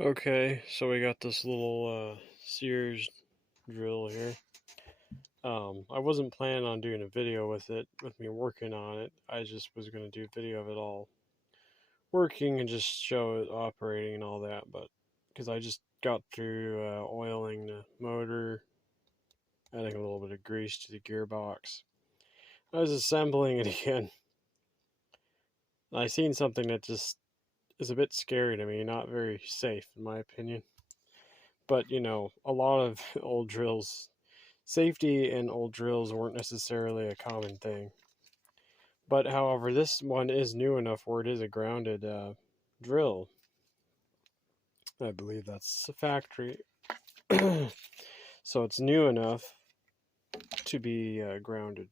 Okay, so we got this little Sears drill here. I wasn't planning on doing a video with it, with me working on it. I just was going to do a video of it all working and just show it operating and all that. But because I just got through oiling the motor, adding a little bit of grease to the gearbox, I was assembling it again. I seen something that just is a bit scary to me, not very safe in my opinion. But a lot of old drills, safety in old drills weren't necessarily a common thing. But however, this one is new enough where it is a grounded drill. I believe that's the factory. So it's new enough to be grounded.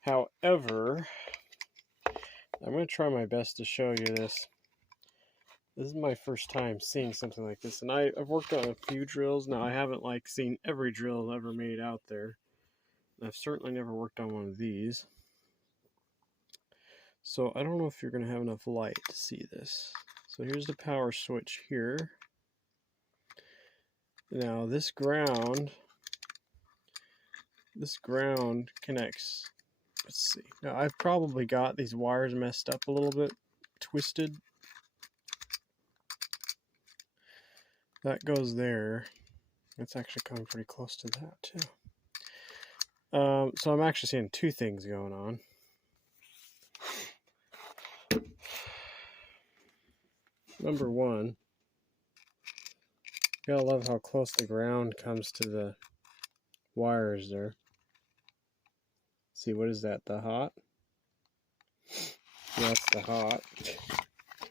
However, I'm going to try my best to show you this. This is my first time seeing something like this, and I've worked on a few drills. Now, I haven't seen every drill ever made out there. I've certainly never worked on one of these. So I don't know if you're going to have enough light to see this. So here's the power switch here. Now this ground connects. Let's see. Now I've probably got these wires messed up a little bit, twisted. That goes there. It's actually coming pretty close to that too. So I'm actually seeing two things going on. Number one, you gotta love how close the ground comes to the wires there. See, what is that? The hot? That's the hot.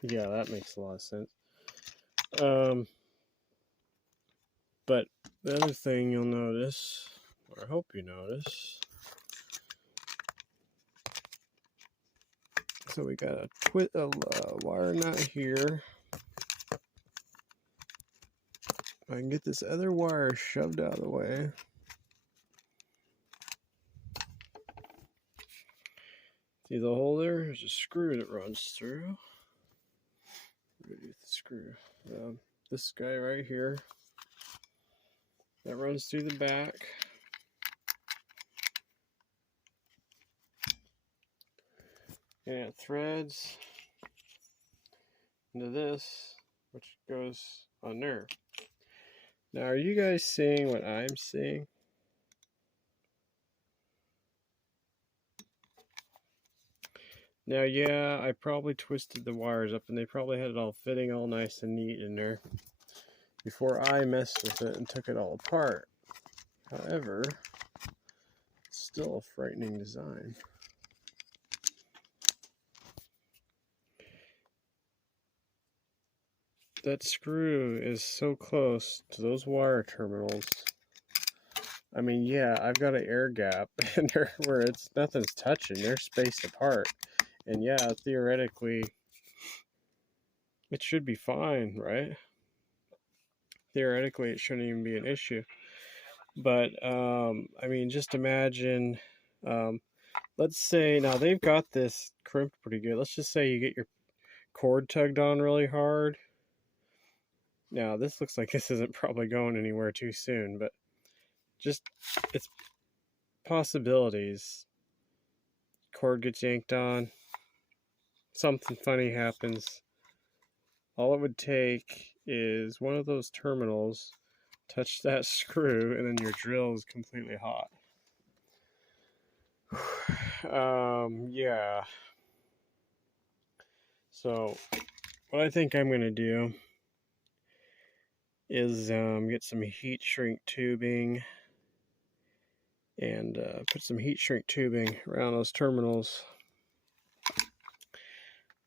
Yeah, that makes a lot of sense. But the other thing you'll notice, or I hope you notice, so we got a wire nut here. I can get this other wire shoved out of the way. See the hole there? There's a screw that runs through. The screw. This guy right here. That runs through the back. And it threads into this, which goes on there. Now, are you guys seeing what I'm seeing? Now, yeah, I probably twisted the wires up, and they probably had it all fitting all nice and neat in there before I messed with it and took it all apart. However, it's still a frightening design. That screw is so close to those wire terminals. I mean, yeah, I've got an air gap in there where nothing's touching. They're spaced apart. And yeah, theoretically, it should be fine, right? Theoretically, it shouldn't even be an issue. But, I mean, just imagine, let's say, now they've got this crimped pretty good. Let's just say you get your cord tugged on really hard. Now, this looks like this isn't probably going anywhere too soon, but just, it's possibilities. Cord gets yanked on, something funny happens. All it would take is one of those terminals touch that screw, and then your drill is completely hot. Yeah. So, what I think I'm going to do is get some heat shrink tubing and put some heat shrink tubing around those terminals.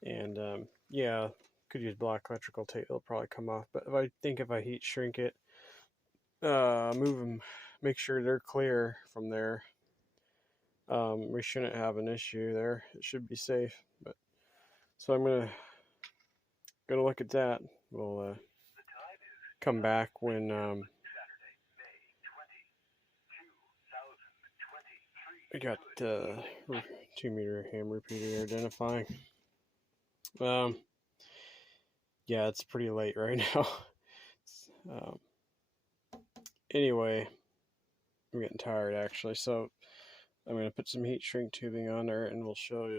And yeah, could use black electrical tape, it'll probably come off. But if I heat shrink it, move them, make sure they're clear from there, we shouldn't have an issue there. It should be safe. But so I'm gonna look at that. We'll come back when we got 2-meter ham repeater identifying. Yeah, it's pretty late right now. um, anyway, I'm getting tired actually, so I'm gonna put some heat shrink tubing on there, and we'll show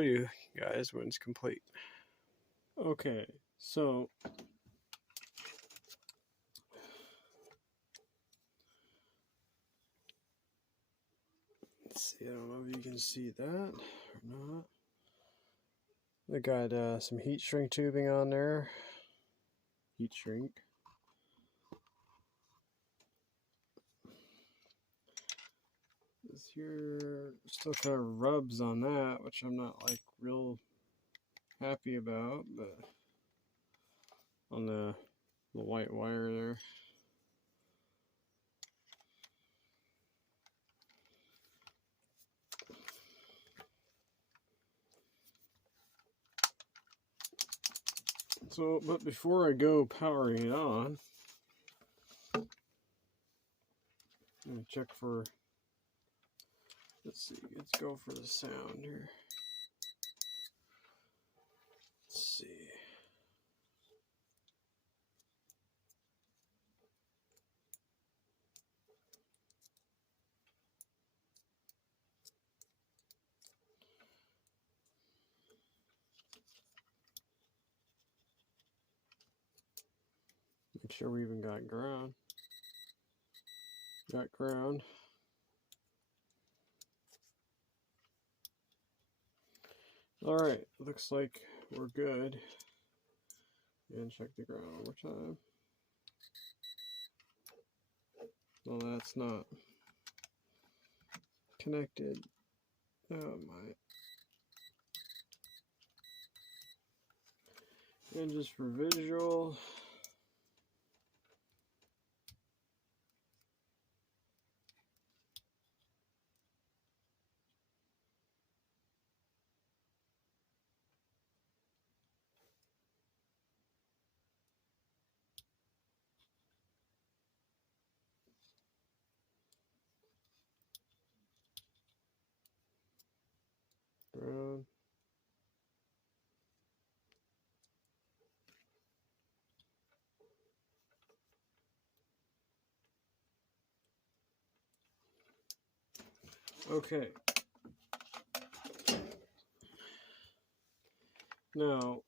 you guys when it's complete. Okay, so let's see. I don't know if you can see that or not. I got some heat shrink tubing on there. Heat shrink. This here still kind of rubs on that, which I'm not like real happy about, but on the white wire there. So, but before I go powering it on, I'm gonna check for, let's see, let's go for the sound here. Let's see. Make sure we even got ground. Got ground. Alright, looks like we're good. And check the ground one more time. Well, that's not connected. Oh my. And just for visual, ground. Okay. Now,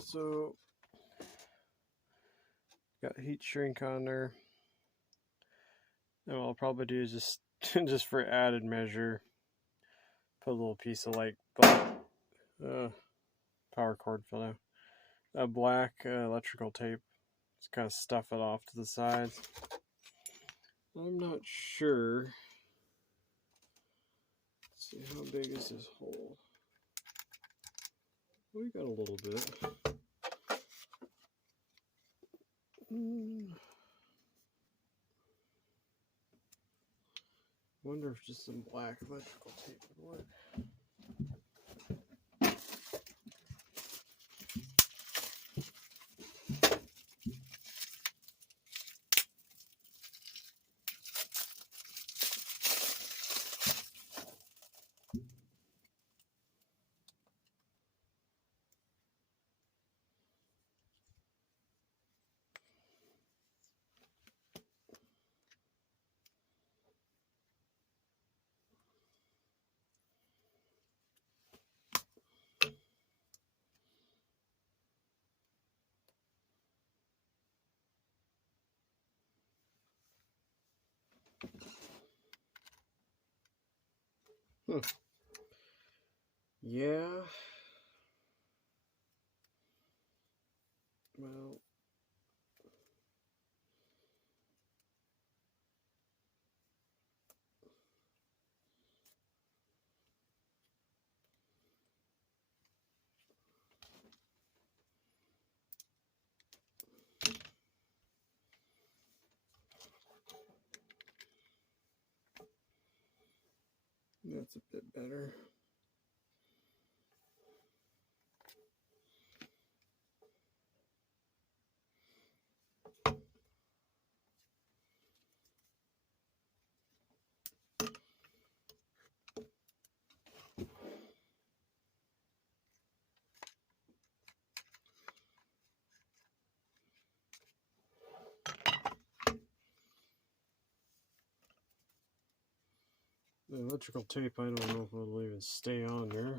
so got heat shrink on there. And what I'll probably do is just just for added measure, put a little piece of like power cord fell out. A black electrical tape. Just kind of stuff it off to the sides. I'm not sure. Let's see, how big is this hole? We got a little bit. Wonder if just some black electrical tape would work. Yeah. Well, that's a bit better. electrical tape, I don't know if it'll even stay on there.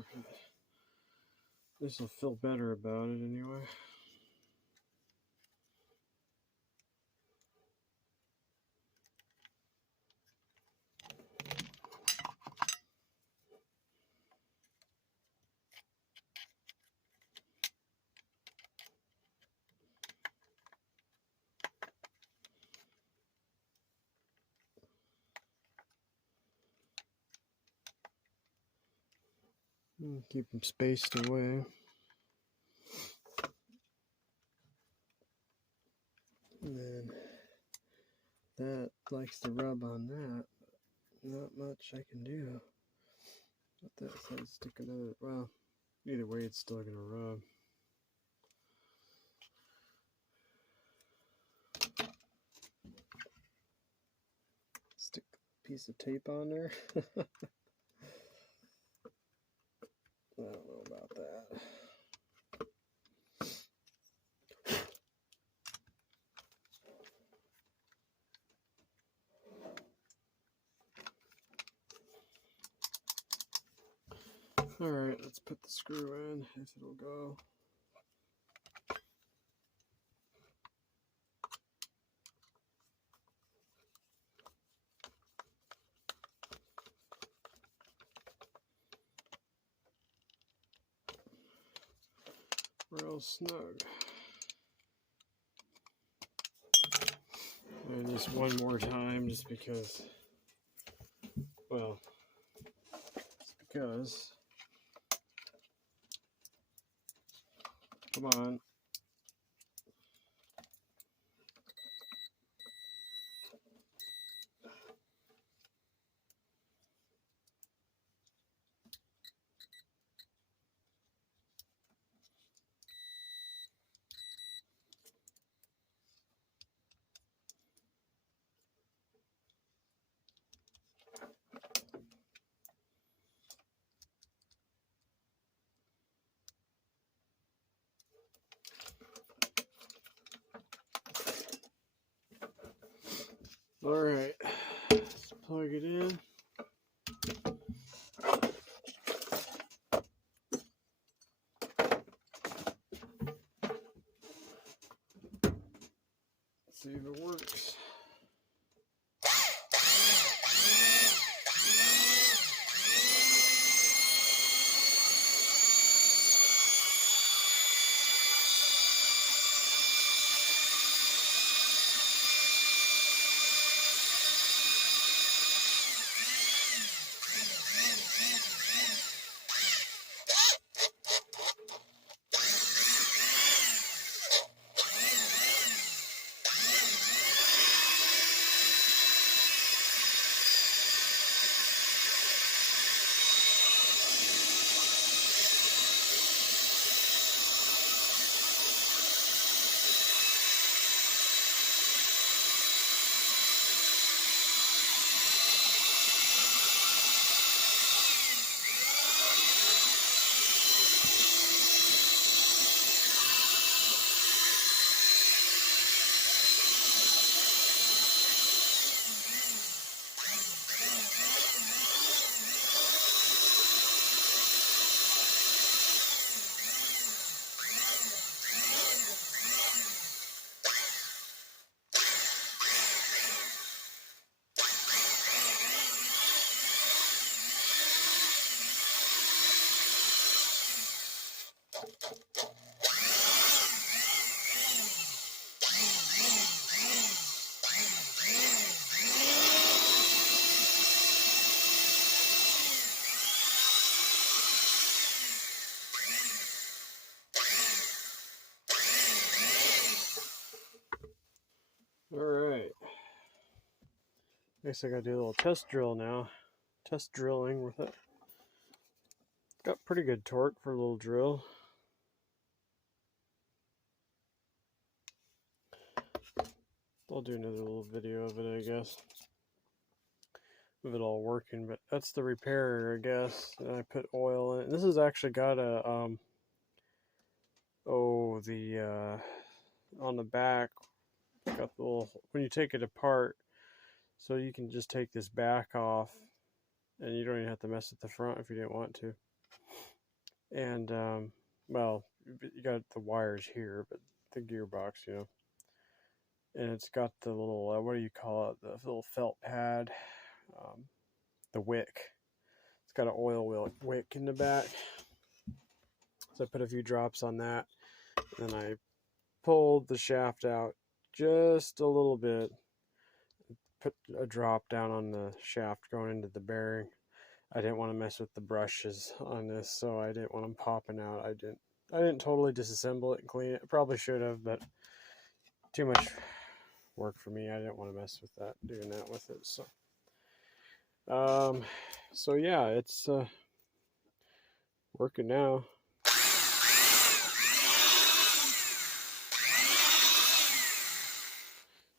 This will feel better about it anyway. Keep them spaced away. And then that likes to rub on that. Not much I can do. Let that side stick another. Well, either way, it's still gonna rub. Stick a piece of tape on there. I don't know about that. Alright, let's put the screw in, if it'll go. Real snug. And just one more time, just because, well, it's because, come on. Alright, let's plug it in. See if it works. Alright. Guess I gotta do a little test drill now. Test drilling with it. Got pretty good torque for a little drill. I'll do another little video of it, I guess, of it all working. But that's the repair, I guess. And I put oil in it. And this has actually got a on the back, got the little, when you take it apart, so you can just take this back off and you don't even have to mess with the front if you didn't want to. And well, you got the wires here, but the gearbox, you know, and it's got the little what do you call it? The little felt pad, the wick. It's got an oil wick in the back. So I put a few drops on that, and I pulled the shaft out just a little bit, put a drop down on the shaft going into the bearing. I didn't want to mess with the brushes on this, so I didn't want them popping out. I didn't totally disassemble it and clean it. I probably should have, but too much work for me. I didn't want to mess with that, doing that with it. So yeah, it's working now.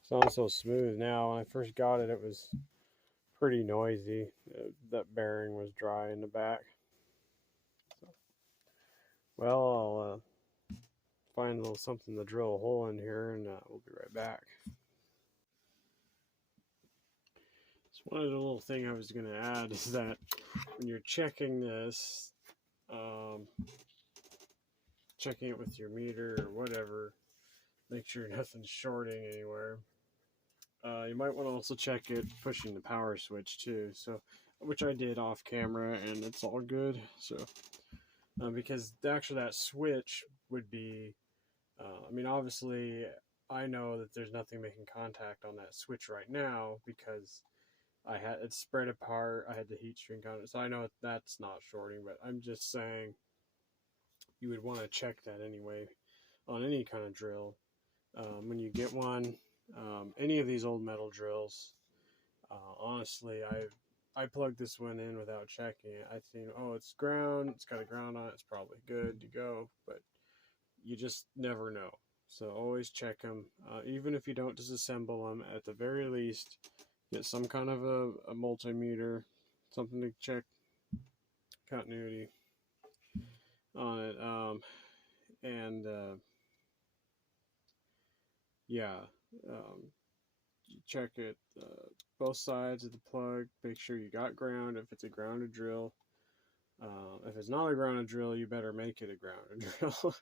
Sounds so smooth now. When I first got it, it was pretty noisy. That bearing was dry in the back. So, well, I'll find a little something to drill a hole in here, and we'll be right back. So one of the little thing I was going to add is that when you're checking this, checking it with your meter or whatever, make sure nothing's shorting anywhere. You might want to also check it pushing the power switch too, so which I did off camera, and it's all good. So because actually that switch would be, I mean, obviously I know that there's nothing making contact on that switch right now because I had it spread apart. I had the heat shrink on it, so I know that's not shorting. But I'm just saying you would want to check that anyway on any kind of drill when you get one. Any of these old metal drills, honestly, I plugged this one in without checking it. I think, oh, it's ground, it's got a ground on it, it's probably good to go, but you just never know. So always check them, even if you don't disassemble them. At the very least, get some kind of a multimeter, something to check continuity on it, and yeah. Check it both sides of the plug, make sure you got ground if it's a grounded drill. If it's not a grounded drill, you better make it a grounded drill.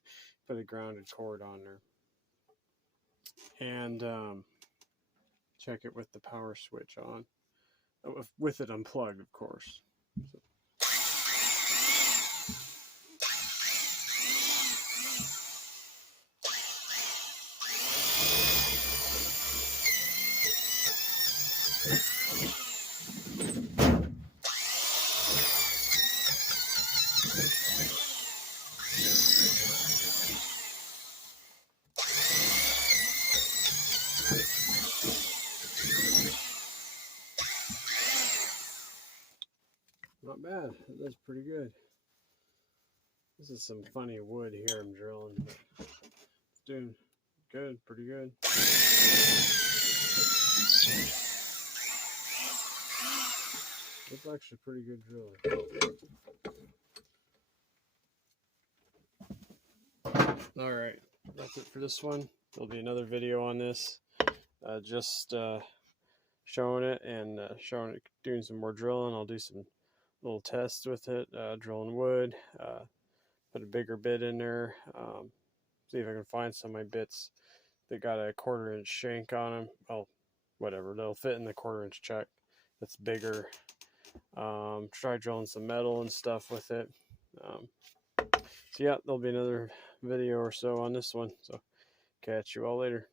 Put a grounded cord on there, and check it with the power switch on, with it unplugged, of course. So. Not bad. That's pretty good. This is some funny wood here I'm drilling, but it's doing good, pretty good. It's actually pretty good drilling. Alright, that's it for this one. There'll be another video on this. Just showing it and showing it, doing some more drilling. I'll do some little tests with it, drilling wood, put a bigger bit in there, see if I can find some of my bits that got a 1/4 inch shank on them. Well, whatever, they'll fit in the 1/4 inch chuck that's bigger. Try drilling some metal and stuff with it. So yeah, there'll be another video or so on this one, so catch you all later.